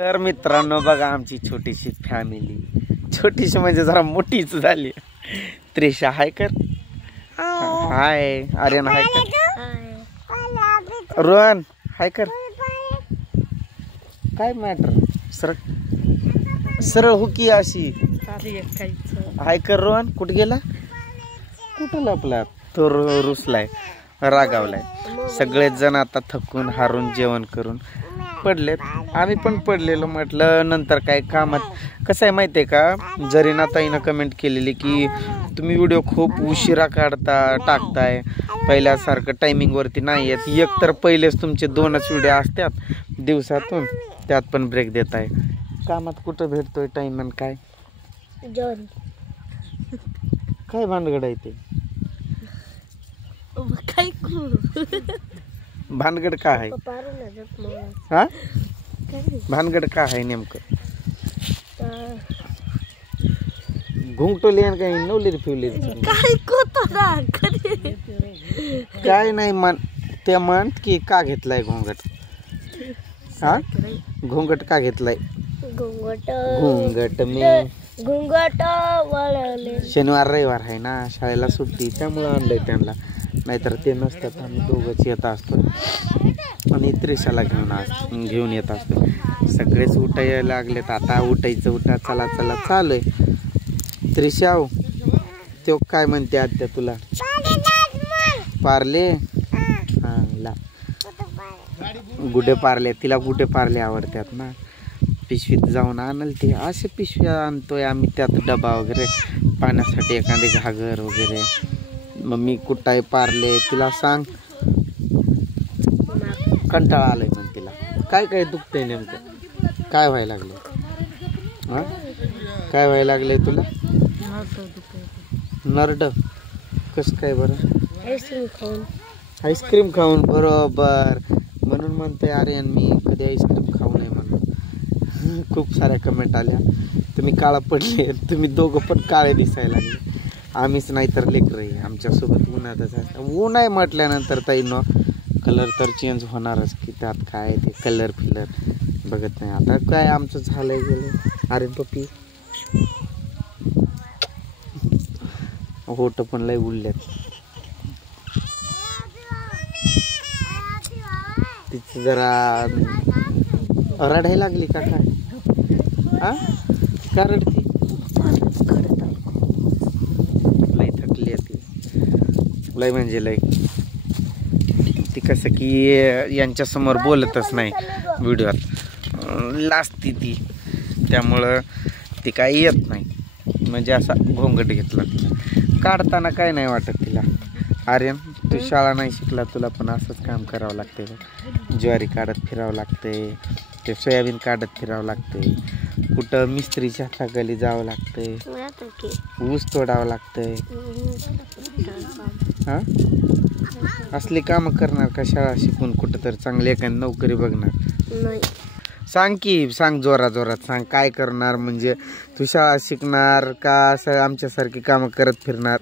तर मित्रांनो बघा आमची छोटीशी फॅमिली, छोटीशी म्हणजे जरा मोठीच झाली. त्रिशा हाय कर, हाय. आर्यन हाय कर, रोहन हाय कर. काय मॅटर सरळ सरळ हो की अशी हाय कर. रोहन कुठे गेला, कुठं लपला तो, रुसलाय, रागावलाय. सगळेच जण आता थकून हारून जेवण करून पडलेत. आम्ही पण पडलेलो. म्हटलं नंतर काय कामात. कसं आहे माहिती आहे का, जरीना ताईनं कमेंट केलेली की तुम्ही व्हिडिओ खूप उशिरा टाकताय, पहिल्यासारखं टायमिंगवरती नाही येत. एक तर पहिलेच तुमचे 2च व्हिडिओ असतात दिवसातून, त्यात पण ब्रेक देताय. कामात कुठं भेटतोय टाइम आणि काय काय भानगड आहे ते, भानगड का आहे, हा भानगड का आहे नेमकं. घुंगटोली काही नवलेरी फिवलेरी काय नाही मन ते म्हणत की का घेतलाय घोंगट, हा घोंगट का घेतलाय. घोंगट मी शनिवार रविवार आहे ना, शाळेला सुट्टी, त्यामुळे आणलंय त्यांना. नाहीतर ते नसतात, आम्ही दोघंच येत असतो आणि त्रिशाला घेऊन येत असतो. सगळेच उठायला लागलेत आता. उठायचं, उठा, चला चला चालू आहे. त्रिशा तो काय म्हणते आत्या तुला, पार्ले, हा ला गुडे पार्ले, तिला गुडे पार्ले आवडतात ना. पिशवीत जाऊन आणल ते, असे पिशव्या आणतोय आम्ही, त्यात डबा वगैरे पाण्यासाठी, एखादे घागर वगैरे. मम्मी कुठं आहे पार्ले, तिला सांग. कंटाळा आलाय म्हण तिला. काय काय दुखतंय नेमकं, काय व्हायला लागलं, हा काय व्हायला लागलंय तुला. नरड कसं काय बरं, आईस्क्रीम खाऊन बरोबर, म्हणून म्हणतोय आर्यन मी कधी आईस्क्रीम खाऊ नये म्हणून. खूप साऱ्या कमेंट आल्या, तुम्ही काळा पडले, तुम्ही दोघं पण काळे दिसायला लागले. आम्हीच नाही तर लेकरं आमच्यासोबत उन्हातच असतं. ऊन आहे म्हटल्यानंतर ताईनो कलर तर चेंज होणारच की, त्यात काय ते कलर फिलर बघत नाही. आता काय आमचं झालंय गेलं. अरे पप्पी होट पण लय उडल्यात. तिची जरा रडायला लागली का काय, हा का रडते, लय थकली ती, लय म्हणजे लय. ती कसं की यांच्यासमोर बोलतच नाही, व्हिडिओत लाजती ती, त्यामुळं ती काही येत नाही. म्हणजे असा घोंगट घेतला. काढताना काय नाही वाटत तिला. आर्यन तू शाळा नाही शिकला, तुला पण असंच काम करावं लागते. ज्वारी काढत फिरावं लागते, ते सोयाबीन काढत फिरावं लागते, कुठं मिस्त्रीच्या हाताखाली जावं लागतंय, ऊस तोडावं लागतंय. हा असली कामं करणार का शाळा शिकून, कुठं तर चांगली एखादी नोकरी बघणार. सांग की, सांग जोरात जोरात सांग, काय करणार म्हणजे तू शाळा शिकणार का असं आमच्यासारखी कामं करत फिरणार.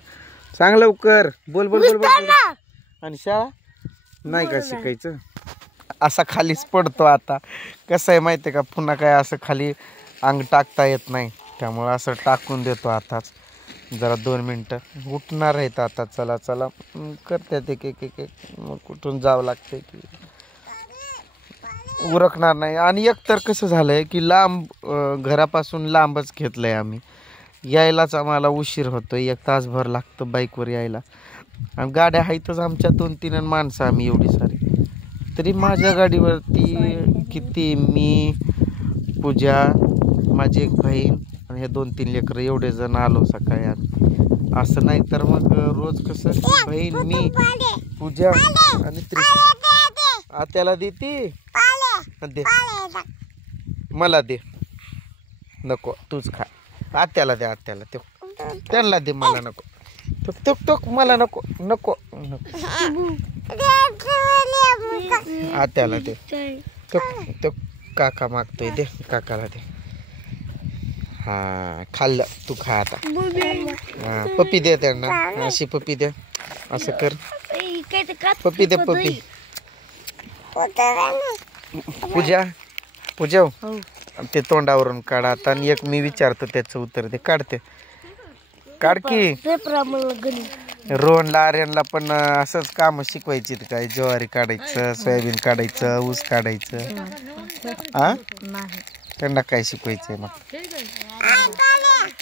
सांग लवकर, बोल बोल बोल बोल. आणि शाळा नाही का शिकायचं, असा खालीच पडतो. आता कसं आहे माहिती आहे का, पुन्हा काय असं खाली अंग टाकता येत नाही, त्यामुळं असं टाकून देतो आताच. जरा 2 मिनटं उठणार आहेत आता. चला चला करतात एक एक एक एक, मग कुठून जावं लागतंय की उरकणार नाही. आणि एकतर कसं झालंय की लांब, घरापासून लांबच घेतलंय आम्ही. यायलाच आम्हाला उशीर होतोय, 1 तासभर लागतं बाईकवर यायला. आणि गाड्या आहेतच आमच्या 2-3 माणसं आम्ही एवढी सारी. तरी माझ्या गाडीवरती किती, मी, पूजा, माझी एक बहीण आणि हे 2-3 लेकरं, एवढे जण आलो सकाळी आम्ही. असं नाही तर मग रोज कसं बहीण, मी, पूजा आणि त्रिशा. आत्याला देती, दे मला दे, नको तूच खा. आत्याला दे, आत्याला ते त्यांना दे, मला नको. तुक तुक तुक मला नको नको नको. आत्याला दे, तुक तुक काका मागतोय, दे काकाला दे. हा खाल्लं, तू खा आता. हा पप्पी दे त्यांना, अशी पप्पी दे, असं कर, पप्पी दे पप्पी. पूजा पूजव ते तोंडावरून काढा आता आणि एक मी विचारतो त्याचं उत्तर ते काढते. काढ की. रोहनला आर्यनला पण असंच काम शिकवायची काय? ज्वारी काढायचं, सोयाबीन काढायचं, ऊस काढायचं. हा त्यांना काय शिकवायचंय मग?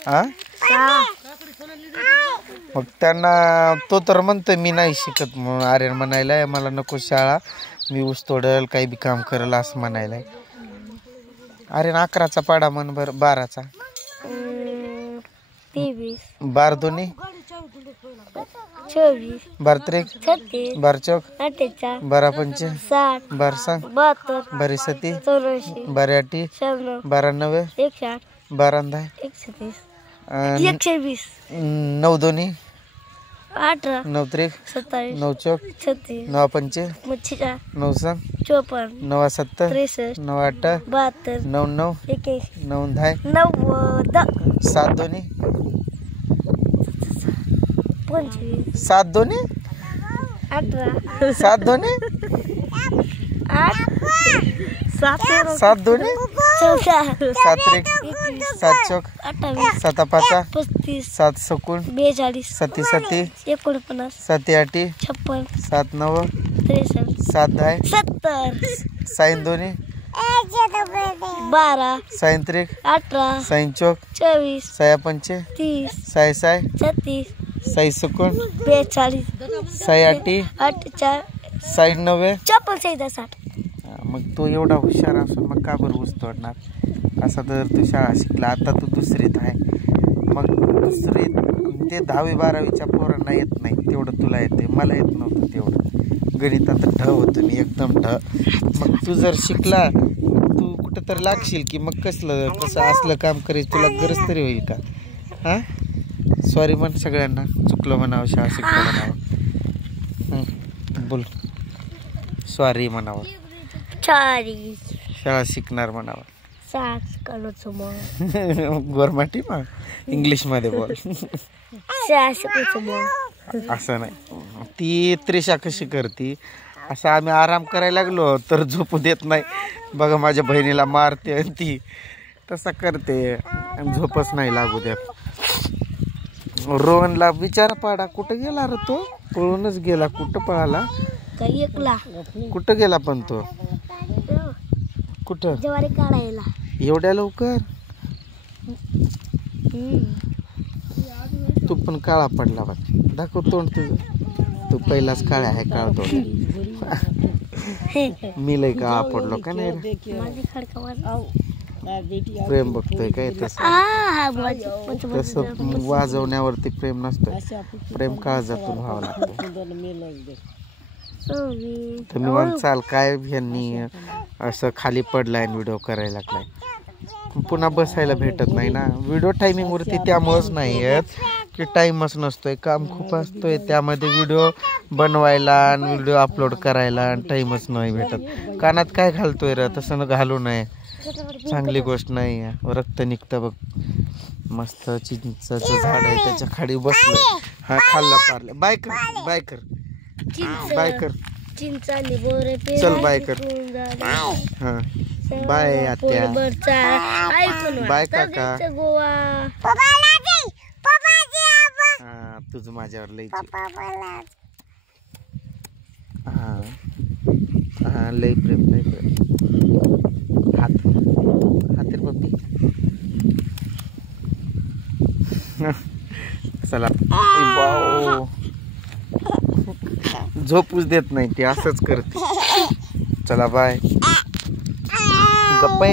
हा मग त्यांना तो तर म्हणतोय मी नाही शिकत म्हणून. आर्यन म्हणायलाय मला नको शाळा, मी ऊस तोडल काही बी काम करल असं म्हणायलाय. आर्यन 11चा पाडा म्हण बर. 12चा 12 दोन्ही 24 12 त्रिक 36 12 चौक 48 12 पंच 60 12 सांग 72 12 सती 84 12 अटी 96 12 नव्वे 108 12 दहा 130 अं, 120 9 दोन्ही 18 9 त्रिक 27 9 चौक 36 9 पंच 46 9 सांग 54 9 70 63 9 8 72 9 9 81 9 दहा 90 7 दोन्ही 25 7 दोन्ही 18 7 दोन्ही 8 7 7 दोन्ही 14 7 त्रिक 7 चौक 28 7 पाचा 35 7 सकून 42 सती सती 49 सती आठी 56 7 9 63 7 दहा 70 साईन दोन्ही 12 साईन त्रिक 18 साईन चौक 24 साया पंच 30 साय साय 36 साई सकून 42 साई आठी 48 साईन नव्वे 54 60. मग तो एवढा हुशार असून मग का बरं ऊस तोडणार? असा तर तू शाळा शिकला, आता तू दुसरीत आहे. मग दुसरीत ते 10वी 12वीच्या पोरांना येत नाही तेवढं तुला येते. मला येत नव्हतं तेवढं. गणितात ढ होतो मी एकदम ढ. मग तू जर शिकला तू कुठं तर लागशील की मग कसं असलं काम करायचं तुला गरज तरी होईल का? हां सॉरी म्हण सगळ्यांना, चुकलं म्हणावं, शाळा शिकलं म्हणावं. बोल सॉरी म्हणावं, शाळा शिकणार म्हणावं. गोरमाटी मग इंग्लिशमध्ये बोल. असं नाही. ती त्रिशा कशी करती असं आम्ही आराम करायला लागलो तर झोपू देत नाही. बघा माझ्या बहिणीला मारते आणि ती तसा करते, झोपच नाही लागू देत. रोहनला विचार पाडा कुठं गेला रे तो? पळूनच गेला. कुठं पळाला? कुठं गेला पण तो? कुठं? ज्वारी काढायला. एवढ्या लवकर? तू पण काळा पडला बघ. दाखव तोंड तुझं. तू पहिलाच काळा आहे, काळा तोंड. मी लय काळा पडलो का नाही रे? प्रेम बघतोय काय तसं वाजवण्यावरती प्रेम नसतोय. प्रेम काळजातून व्हावं लागतं. तुम्ही म्हणसाल काय ह्यांनी असं खाली पडलाय आणि व्हिडिओ करायला लागलाय. पुन्हा बसायला भेटत नाही ना व्हिडिओ टायमिंग वरती. त्यामुळेच नाही येत की टाइमच नसतोय, काम खूप असतोय. त्यामध्ये व्हिडिओ बनवायला आणि व्हिडिओ अपलोड करायला टाइमच नाही भेटत. कानात काय घालतोय रे? तसं घालू नये, चांगली गोष्ट नाही. रक्त निघतं बघ. मस्त चिंचचं झाड आहे त्याच्या खाली बसलोय. हा खाल्ला पारले. बाय कर बाय कर बाय कर. चल बाय कर. हा बाय आत्या. बाय काका. हा तुझं माझ्यावर लय हा हा लय प्रेम लय प्रेम. हात हातीर पप्पी. चला झोपूच देत नाही ती, असंच करते. चला बाय. गप्पा